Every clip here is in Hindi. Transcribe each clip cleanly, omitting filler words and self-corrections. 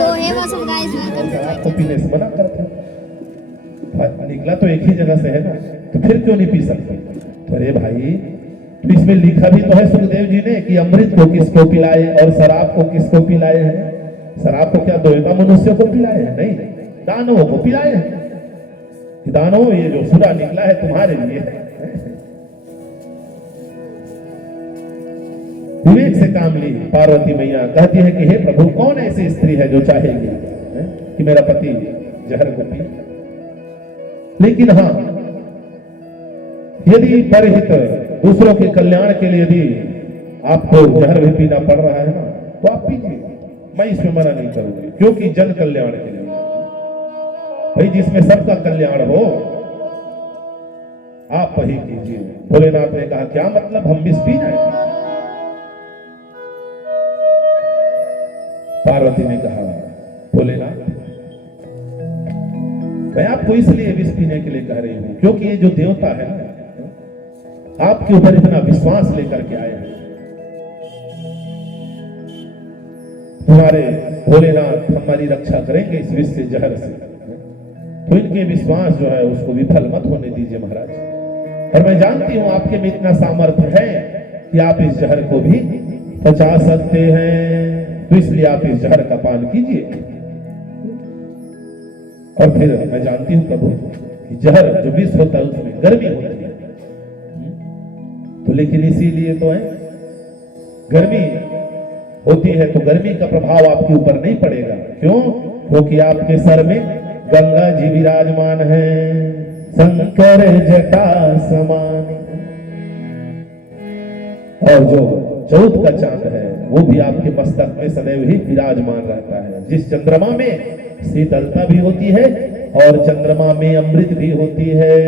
So hey what's up guys, welcome to my को पीने से मना करते निकला तो एक ही जगह से है ना, तो फिर क्यों नहीं पी सकते? तो अरे भाई, तो इसमें लिखा भी तो है सुखदेव जी ने कि अमृत को किसको पिलाए और शराब को किसको पिलाए हैं। शराब को क्या देवता मनुष्य को पिलाए हैं? नहीं, दानवों को पिलाए हैं। दानवों, ये जो सूरा निकला है तुम्हारे लिए है। विवेक से काम ली पार्वती मैया कहती है कि हे प्रभु, कौन ऐसी स्त्री है जो चाहेगी कि मेरा पति जहर को पी? लेकिन हाँ, यदि परहित दूसरों के कल्याण के लिए यदि आपको जहर भी पीना पड़ रहा है ना, तो आप पीजिए, मैं इसमें मना नहीं करूंगी, क्योंकि जन कल्याण के लिए भाई, जिसमें सबका कल्याण हो आप वही कीजिए। भोलेनाथ ने कहा क्या मतलब, हम विष पी जाएंगे? पार्वती ने कहा भोलेनाथ, मैं आपको इसलिए विष पीने के लिए कह रही हूं क्योंकि ये जो देवता है ना, आपके ऊपर इतना विश्वास लेकर के आया है। तुम्हारे भोलेनाथ हमारी रक्षा करेंगे इस विष से, जहर से, तो इनके विश्वास जो है उसको विफल मत होने दीजिए महाराज। और मैं जानती हूं आपके में इतना सामर्थ्य है कि आप इस जहर को भी पचा सकते हैं, तो इसलिए आप इस जहर का पान कीजिए। और फिर मैं जानती हूं प्रभु कि जहर जो विष होता है उसमें गर्मी होती है, तो लेकिन इसीलिए तो है, गर्मी होती है तो गर्मी का प्रभाव आपके ऊपर नहीं पड़ेगा। क्यों? क्योंकि आपके सर में गंगा जी विराजमान है, शंकर जटा समान, और जो चौथ का चांद है वो भी आपके मस्तक में सदैव ही विराजमान रहता है। जिस चंद्रमा में शीतलता भी होती है और चंद्रमा में अमृत भी होती है,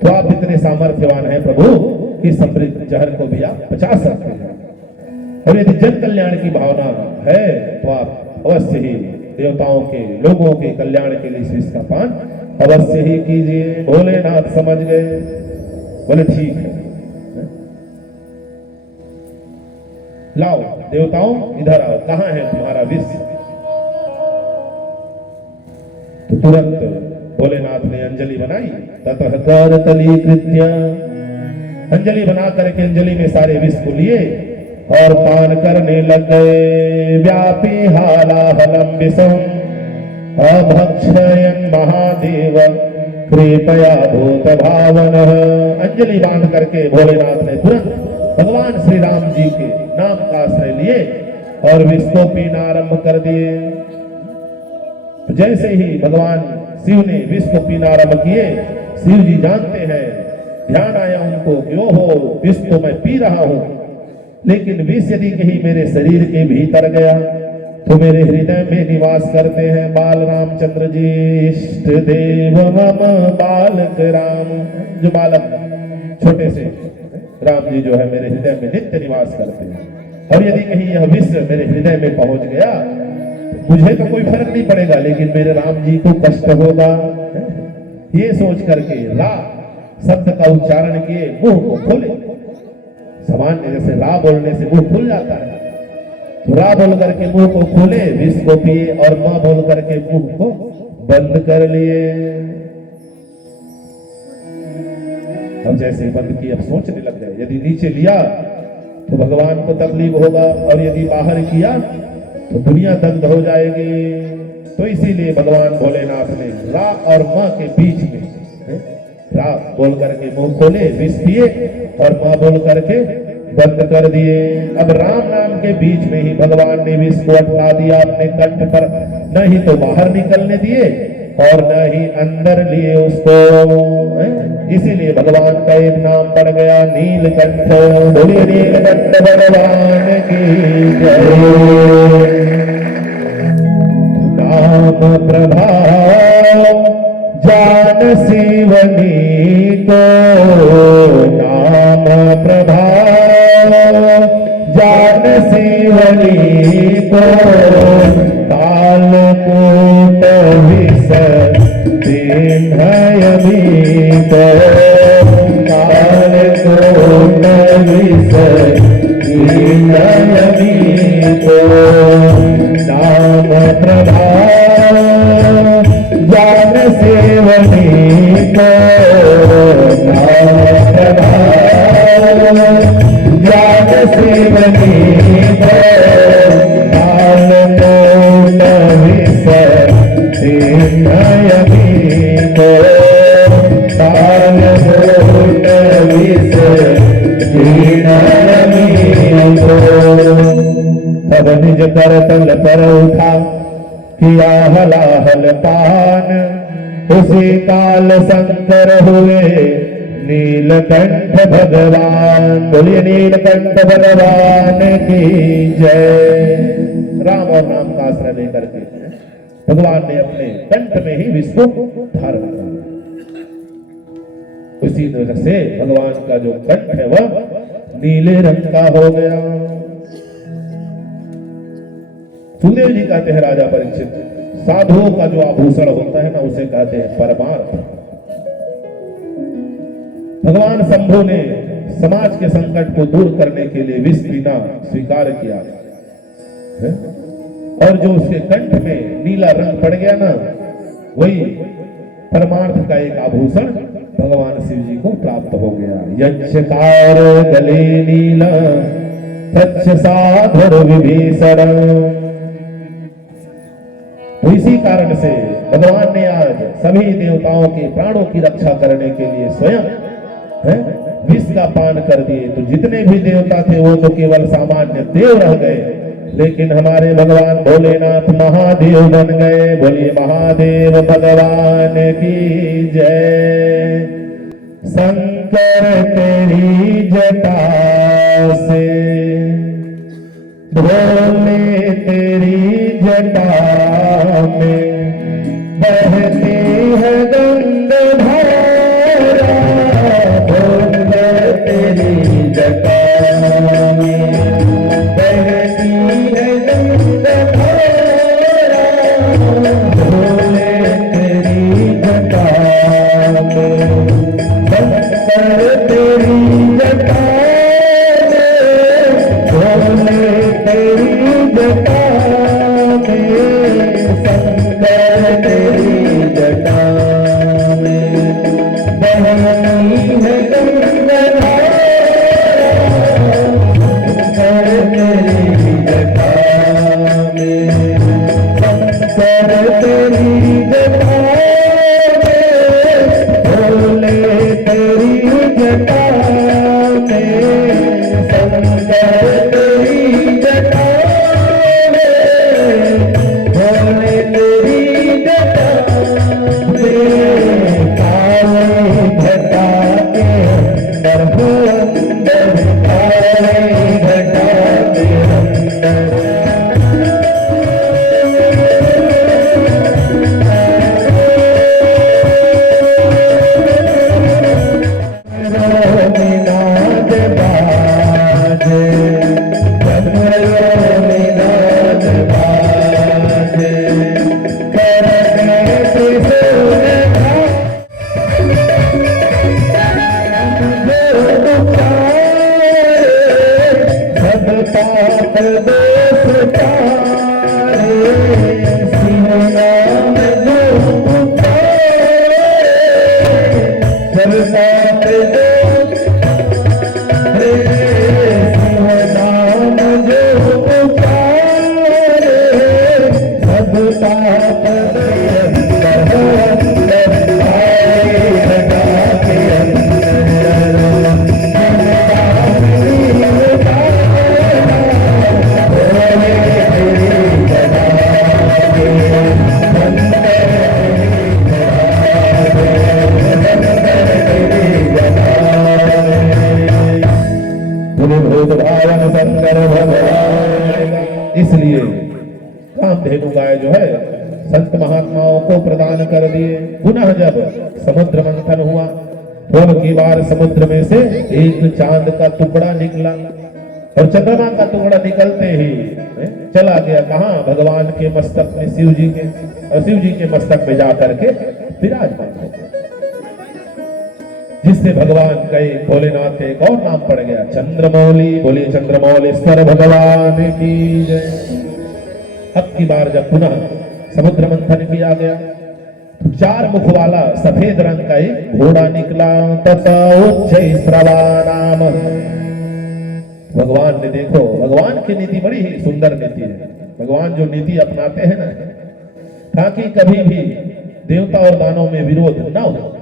तो आप इतने सामर्थ्यवान हैं प्रभु कि समृद्ध जहर को भी आप पचा सकते हैं। और यदि जन कल्याण की भावना है तो आप अवश्य ही देवताओं के, लोगों के कल्याण के लिए इस विष का पान अवश्य ही कीजिए। भोलेनाथ समझ गए, बोले ठीक है, लाओ देवताओं इधर आओ, कहां है तुम्हारा विष? तो तुरंत भोलेनाथ ने अंजलि बनाई, ततः करतली कृत्य, अंजलि बना करके अंजलि में सारे विष को लिए और पान करने लग गए। व्यापी हालाहलम विषम अभक्षयन् महादेव कृपया भूत भावन। अंजलि बांध करके भोलेनाथ ने तुरंत भगवान श्री राम जी के नाम का आश्रय लिए और विष को पीना आरंभ कर दिए। जैसे ही भगवान शिव ने विष को पीना आरंभ किए, शिव जी जानते हैं, ध्यान आया उनको कि ओहो, विष तो मैं पी रहा हूं, लेकिन विष यदि कहीं मेरे शरीर के भीतर गया तो मेरे हृदय में निवास करते हैं बाल रामचंद्र जी, इष्ट देव मम बालक राम। जो बालक छोटे से राम जी जो है मेरे हृदय में नित्य निवास करते हैं, और यदि कहीं यह विष मेरे हृदय में पहुंच गया तो मुझे तो कोई फर्क नहीं पड़ेगा, लेकिन मेरे राम जी को कष्ट होगा। ये सोच करके रा शब्द का उच्चारण किए, मुंह को खोले। सामान्य जैसे रा बोलने से मुंह खुल जाता है, तो रा बोल करके मुंह को खोले, विष को पिए, और मां बोल करके मुंह को बंद कर लिए। अब जैसे बंद की, अब सोचने लग गए, यदि नीचे लिया तो भगवान को तकलीफ होगा, और यदि बाहर किया तो दुनिया दग्ध हो जाएगी। तो इसीलिए भगवान भोलेनाथ ने रा और मां के बीच में रा बोल करके मुंह खोले, विष पिए, और मां बोल करके बंद कर दिए। अब राम नाम के बीच में ही भगवान ने विष को अटका दिया अपने कंठ पर, न ही तो बाहर निकलने दिए और न ही अंदर लिए उसको। इसीलिए भगवान का एक नाम पड़ गया नीलकंठ। बोलिए नीलकंठ भगवान की जय। नाम प्रभाव जान शिवनी को, नाम प्रभाव जान शिवनी को, कालकूट विष दीनयमी को, कालकूट विष दीनयमी को, तब निज कर तल पर उठा किया हलाहल पान, उसी काल शंकर हुए नीलकंठ भगवान। बोलिए नीलकंठ भगवान की जय। राम और नाम का आश्रय लेकर के भगवान ने अपने कंठ में ही विश्व धारण किया। उसी तरह से भगवान का जो कंठ है वह नीले रंग का हो गया। सुखदेव जी कहते हैं राजा परीक्षित, साधुओं का जो आभूषण होता है ना उसे कहते हैं परमार्थ। भगवान शंभु ने समाज के संकट को दूर करने के लिए विष पीना स्वीकार किया है? और जो उसके कंठ में नीला रंग पड़ गया ना, वही परमार्थ का एक आभूषण भगवान शिव जी को प्राप्त हो गया। यक्षकार गले नीला तच्छ साधुर विभीषण। तो इसी कारण से भगवान ने आज सभी देवताओं के प्राणों की रक्षा करने के लिए स्वयं विष का पान कर दिए। तो जितने भी देवता थे वो तो केवल सामान्य देव रह गए, लेकिन हमारे भगवान भोलेनाथ महादेव बन गए। बोलिए महादेव भगवान की जय। शंकर तेरी जटा से, भोले तेरी जटा में बहती है गंगाधारा। भोले तेरी जटा में बहती है गंगाधारा। भोले तेरी जटा में, शंकर तेरी जटा में, भोले तेरी जटा में, शंकर तेरी जटा में बहती है गंगाधारा। शंकर तेरी जटा में, शंकर तेरी जटा में, भोले तेरी जटा में, शंकर तेरी जटा में, भोले तेरी जटा में। काले घटा के अंदर हो अंदर, काले घटा के अंदर। नाद बाजे, कमरों में नाद बाजे, करने से सोना जो पुकारे, सब पाप दोष तारे। शिव नाम जो पुकारे, सब पाप दोष तारे। शिव नाम जो पुकारे, सब पाप इसलिए कामधेनु गाय जो है संत महात्माओं को प्रदान कर दिए। पुनः जब समुद्र मंथन हुआ तो अब की बार समुद्र में से एक चांद का टुकड़ा निकला, और चंद्रमा का टुकड़ा निकलते ही चला गया कहाँ? भगवान के मस्तक में, शिव जी के, और शिव जी के मस्तक में जाकर के विराजमान हो गया, जिससे भगवान का एक भोलेनाथ का एक और नाम पड़ गया चंद्रमौली। बोलिए चंद्रमौलेश्वर भगवान की जय। अब की बार जब पुनः समुद्र मंथन किया गया तो 4 मुख वाला सफेद रंग का एक घोड़ा निकला। तथा उच्च श्रवा नाम भगवान ने देखो, भगवान की नीति बड़ी ही सुंदर नीति है। भगवान जो नीति अपनाते हैं ना, ताकि कभी भी देवता और दानव में विरोध न हो,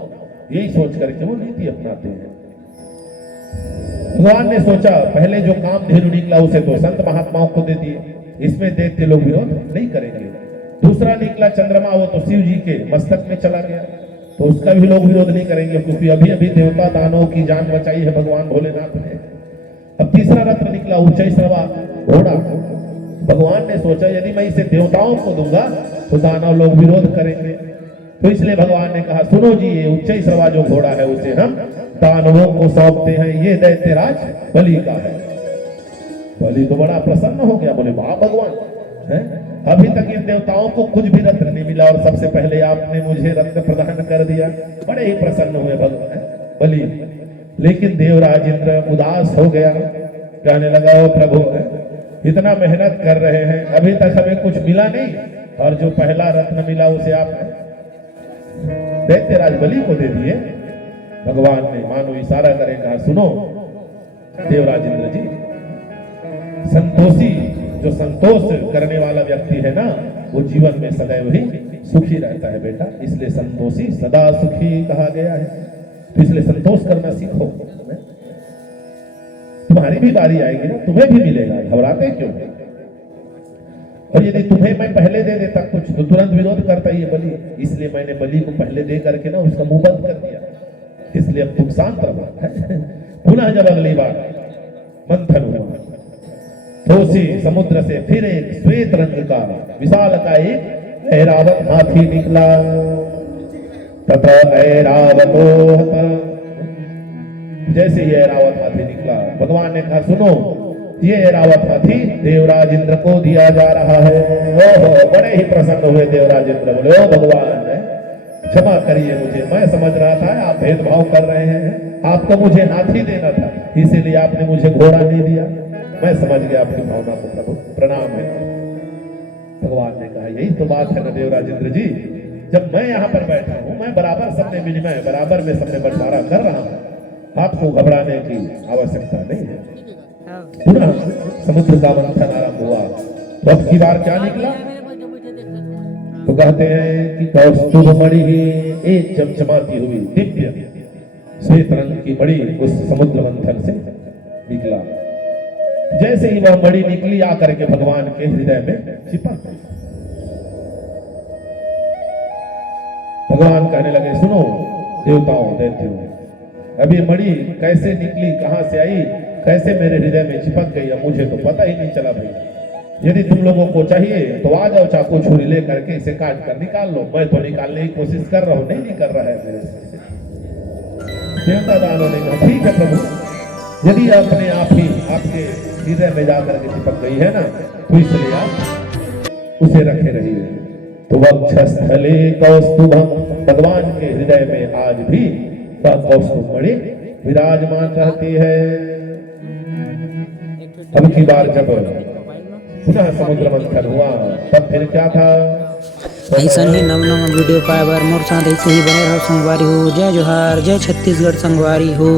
यही सोच करके वो नीति अपनाते हैं। भगवान ने सोचा पहले जो काम धेनु निकला उसे तो संत महात्माओं को दे दिए, इसमें दैत्य लोग विरोध नहीं करेंगे। दूसरा निकला चंद्रमा, वो तो शिव जी के मस्तक में चला गया, तो उसका भी लोग विरोध नहीं करेंगे, क्योंकि अभी अभी देवता दानवों की जान बचाई है भगवान भोलेनाथ ने। अब तीसरा रत्न निकला उच्चैश्रवा घोड़ा। भगवान ने सोचा यदि मैं इसे देवताओं को दूंगा तो दानव लोग विरोध करेंगे, तो इसलिए भगवान ने कहा सुनो जी, ये उच्चैश्रवा जो घोड़ा है उसे हम दानवों को सौंपते हैं, ये दैत्यराज बलि का है। बलि तो बड़ा प्रसन्न हो गया, बोले वाह भगवान, है अभी तक इन देवताओं को कुछ भी रत्न नहीं मिला और सबसे पहले आपने मुझे रत्न प्रदान कर दिया। बड़े ही प्रसन्न हुए भगवान बलि। लेकिन देवराज इंद्र उदास हो गया, कहने लगा ओ प्रभु, इतना मेहनत कर रहे हैं, अभी तक हमें कुछ मिला नहीं, और जो पहला रत्न मिला उसे आपने दैत्यराज बलि को दे दिए। भगवान ने मानो इशारा करे, कहा सुनो देवराज इंद्र जी, संतोषी जो संतोष करने वाला व्यक्ति है ना, वो जीवन में सदैव ही सुखी रहता है बेटा, इसलिए संतोषी सदा सुखी कहा गया है। तो इसलिए संतोष करना सीखो, तुम्हारी भी बारी आएगी ना, तुम्हें भी मिलेगा, घबराते क्यों? और यदि तुम्हें मैं पहले दे देता कुछ तो तुरंत विरोध करता ही है बलि, इसलिए मैंने बलि को पहले दे करके ना उसका मुंह बंद कर दिया, इसलिए अब तुम शांत रहो। पुनः जब अगली बार मंथन हुआ तो उसी समुद्र से फिर एक श्वेत रंग का विशाल का एक ऐरावत हाथी निकला। तथा ऐरावतो, जैसे ये ऐरावत हाथी निकला भगवान ने कहा सुनो, ये ऐरावत हाथी देवराज इंद्र को दिया जा रहा है। ओहो, बड़े ही प्रसन्न हुए देवराज इंद्र, बोले ओ भगवान क्षमा करिए मुझे, मैं समझ रहा था आप भेदभाव कर रहे हैं, आपको मुझे हाथी देना था, इसीलिए आपने मुझे घोड़ा नहीं दिया। मैं समझ गया आपकी भावना को प्रभु, प्रणाम है। भगवान ने कहा यही तो बात है ना देवराज इंद्र जी, जब मैं यहाँ पर बैठा हूँ, मैं बराबर सबने विनिमय बराबर में सबने बंटवारा कर रहा हूँ, आपको घबराने की आवश्यकता नहीं है। पुनः समुद्र का मंथन आरंभ हुआ, तो अब की बार क्या निकला? तो कहते हैं कि कौस्तुभ मणि ही एक चमचमाती हुई दिव्य श्वेत रंग की मणि उस समुद्र मंथन से निकला। जैसे ही वह मणि निकली आकर के भगवान के हृदय में चिपक गई। भगवान कहने लगे सुनो देवताओं दैत्यों, अब ये मणि कैसे निकली, कहां से आई, कैसे मेरे हृदय में चिपक गई, अब मुझे तो पता ही नहीं चला भाई। यदि तुम लोगों को चाहिए तो आ जाओ, चाकू छुरी ले करके इसे काट कर निकाल लो, मैं तो निकालने की कोशिश कर रहा हूं, नहीं कर रहा है मेरे से। देवता दानों ने कहा ठीक है प्रभु, यदि अपने आप ही आपके हृदय में जाकर के चिपक गई है ना, तो इसलिए आप उसे रखे रहिए। तो वक्षस्थले कौस्तुभम, भगवान के हृदय में आज भी वह कौस्तुभ मणि विराजमान रहती है। अब की बार जब पुनः समुद्र मंथन हुआ तब फिर क्या था? ऐसा ही नव नव वीडियो पाए बार मोर साथ ऐसे ही बने रहो संगवारी हो। जय जोहार, जय छत्तीसगढ़ संगवारी हो।